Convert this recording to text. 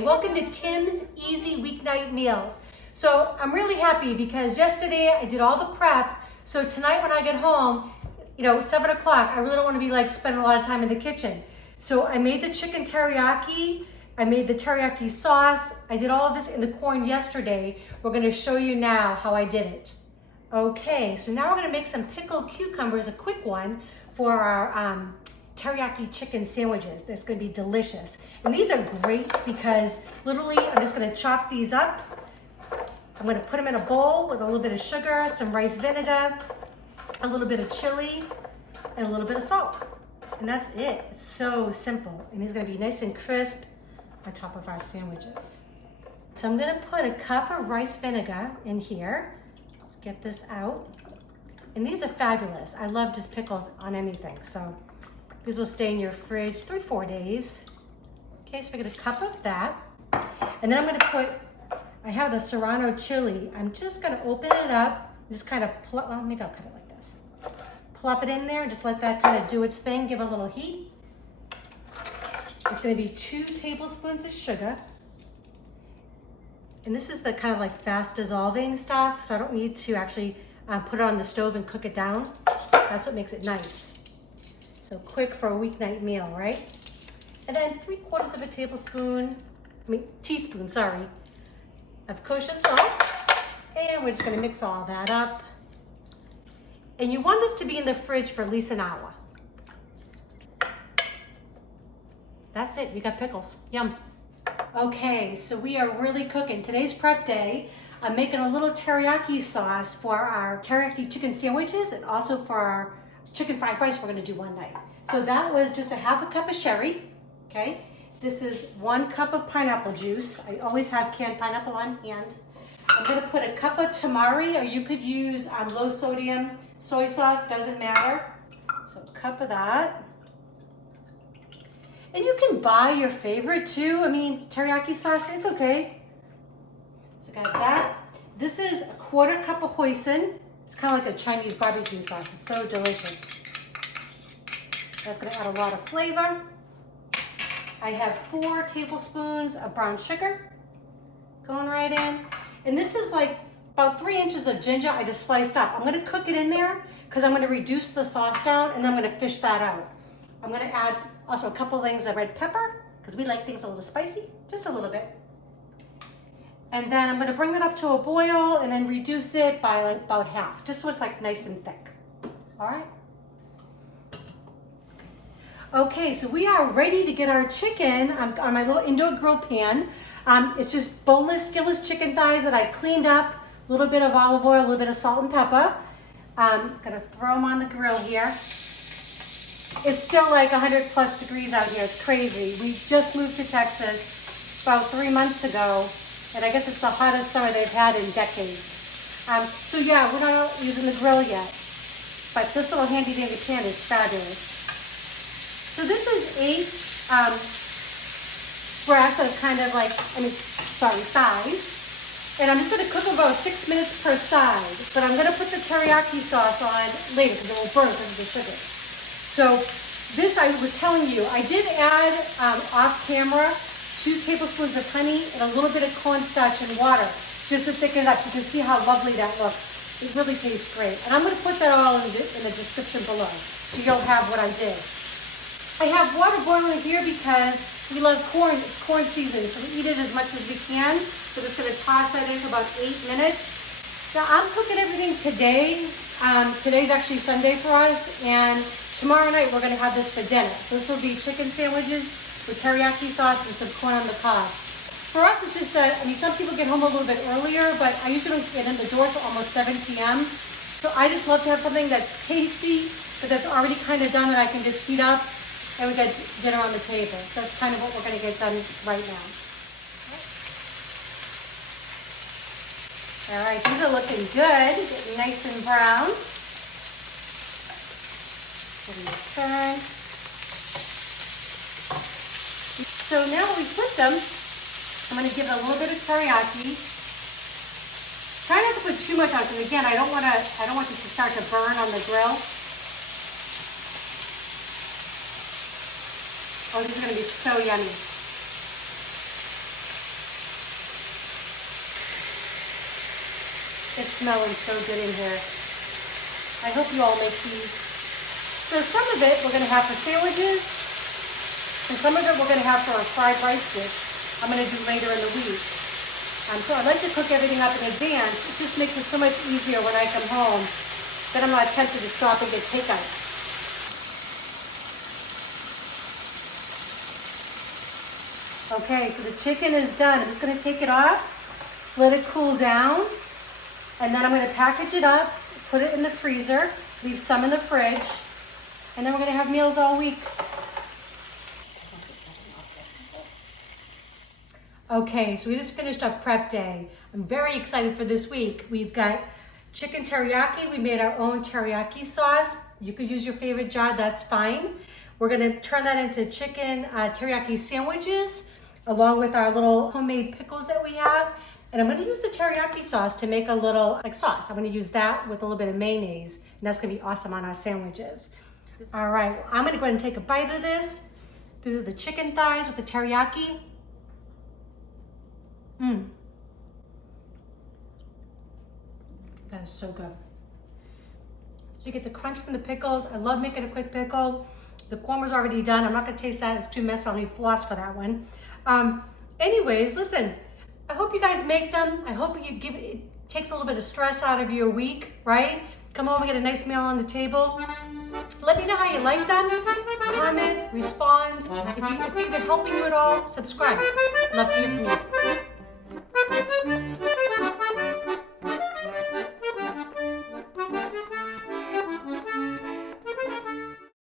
Wednesday. Welcome to Kim's Easy Weeknight Meals. So I'm really happy because yesterday I did all the prep. So tonight when I get home, 7 o'clock, I really don't want to be like spending a lot of time in the kitchen. So I made the chicken teriyaki. I made the teriyaki sauce. I did all of this in the corn yesterday. We're going to show you now how I did it. Okay, so now we're going to make some pickled cucumbers, a quick one for our teriyaki chicken sandwiches. That's going to be delicious. And these are great because literally I'm just going to chop these up. I'm going to put them in a bowl with a little bit of sugar, some rice vinegar, a little bit of chili, and a little bit of salt. And that's it. It's so simple. And these are going to be nice and crisp on top of our sandwiches. So I'm going to put a cup of rice vinegar in here. Let's get this out. And these are fabulous. I love just pickles on anything. So these will stay in your fridge 3-4 days. Okay, so we get a cup of that. And then I'm going to put, I have the serrano chili. I'm just going to open it up. Just kind of, maybe I'll cut it like this. Plop it in there. Just let that kind of do its thing. Give it a little heat. It's going to be 2 tablespoons of sugar. And this is the kind of like fast dissolving stuff. So I don't need to actually put it on the stove and cook it down. That's what makes it nice. So quick for a weeknight meal, right? And then 3/4 of a teaspoon, of kosher salt. And we're just gonna mix all that up. And you want this to be in the fridge for at least an hour. That's it, you got pickles, yum. Okay, so we are really cooking. Today's prep day. I'm making a little teriyaki sauce for our teriyaki chicken sandwiches and also for our chicken fried rice we're gonna do one night. So that was just a 1/2 cup of sherry, okay? This is 1 cup of pineapple juice. I always have canned pineapple on hand. I'm gonna put a cup of tamari, or you could use low sodium soy sauce, doesn't matter. So a cup of that. And you can buy your favorite too. I mean, teriyaki sauce, it's okay. So I got that. This is a 1/4 cup of hoisin. It's kind of like a Chinese barbecue sauce. It's so delicious. That's gonna add a lot of flavor. I have 4 tablespoons of brown sugar going right in. And this is like about 3 inches of ginger I just sliced up. I'm gonna cook it in there because I'm gonna reduce the sauce down and then I'm gonna fish that out. I'm gonna add also a couple things of red pepper because we like things a little spicy, just a little bit. And then I'm gonna bring that up to a boil and then reduce it by like about half, just so it's like nice and thick. All right. Okay, so we are ready to get our chicken on my little indoor grill pan. It's just boneless, skinless chicken thighs that I cleaned up, a little bit of olive oil, a little bit of salt and pepper. Gonna throw them on the grill here. It's still like 100+ degrees out here, it's crazy. We just moved to Texas about 3 months ago, and I guess it's the hottest summer they've had in decades. So yeah, we're not using the grill yet, but this little handy dandy pan is fabulous. So this is 8 breasts of kind of like, thighs. And I'm just gonna cook them about 6 minutes per side, but I'm gonna put the teriyaki sauce on later because it will burn because of the sugar. So this, I was telling you, I did add off camera 2 tablespoons of honey and a little bit of cornstarch and water just to thicken it up. You can see how lovely that looks. It really tastes great. And I'm gonna put that all in the description below so you'll have what I did. I have water boiling here because we love corn. It's corn season, so we eat it as much as we can. So just gonna toss that in for about 8 minutes. Now I'm cooking everything today. Today's actually Sunday for us, and tomorrow night we're gonna have this for dinner. So this will be chicken sandwiches with teriyaki sauce and some corn on the cob. For us, it's just that, some people get home a little bit earlier, but I usually don't get in the door till almost 7 p.m. So I just love to have something that's tasty, but that's already kind of done that I can just heat up, and we got dinner on the table. So that's kind of what we're gonna get done right now. All right, these are looking good, getting nice and brown. Give them a turn. So now that we put them, I'm gonna give it a little bit of teriyaki. Try not to put too much on, because again, I don't want this to start to burn on the grill. Oh, these are gonna be so yummy. It's smelling so good in here. I hope you all make these. So some of it we're gonna have for sandwiches, and some of it we're gonna have for a fried rice dish I'm gonna do later in the week. So I like to cook everything up in advance. It just makes it so much easier when I come home. Then I'm not tempted to stop and get takeout. Okay, so the chicken is done. I'm just gonna take it off, let it cool down, and then I'm gonna package it up, put it in the freezer, leave some in the fridge, and then we're gonna have meals all week. Okay, so we just finished up prep day. I'm very excited for this week. We've got chicken teriyaki. We made our own teriyaki sauce. You could use your favorite jar, that's fine. We're gonna turn that into chicken teriyaki sandwiches, along with our little homemade pickles that we have. And I'm gonna use the teriyaki sauce to make a little sauce. I'm gonna use that with a little bit of mayonnaise, and that's gonna be awesome on our sandwiches. All right, well, I'm gonna go ahead and take a bite of this. These are the chicken thighs with the teriyaki. That is so good. So you get the crunch from the pickles. I love making a quick pickle. The corn was already done. I'm not gonna taste that, it's too messy. I'll need floss for that one. Anyways, listen, I hope you guys make them. I hope it takes a little bit of stress out of your week, right? Come home and get a nice meal on the table. Let me know how you like them. Comment, respond. If these are helping you at all, subscribe. Love to hear from you.